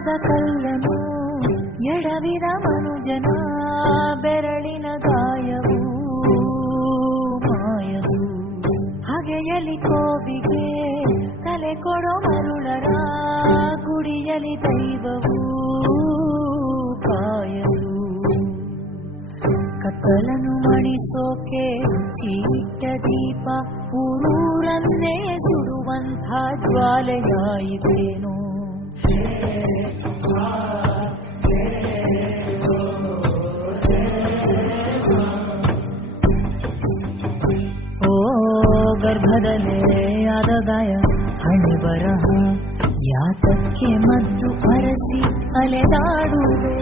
ಮನದ ಕಲ್ಲನು ಎಡವಿದ ಮನುಜನ ಬೆರಳಿನ ಗಾಯವು ಮಾಯವು. ಹಗೆಯಲಿ ಕೋವಿಗೆ ತಲೆ ಕೊಡೋ ಮರುಳರ ಗುಡಿಯಲಿ ದೈವವು ಕಾಯಲು. ಕತ್ತಲನ್ನು ಮಣಿಸೋಕೆ ಚೀಟ ದೀಪ ಊರೂರನ್ನೇ ಸುಡುವಂಥ ಜ್ವಾಲೆಯಾಯಿತೇನೋ. ಓ ಗರ್ಭದಲ್ಲೇ ಆದ ಗಾಯ ಹಣೆ ಬರಹ ಯಾತಕ್ಕೆ ಮದ್ದು ಅರಸಿ ಅಲೆದಾಡುವೆ.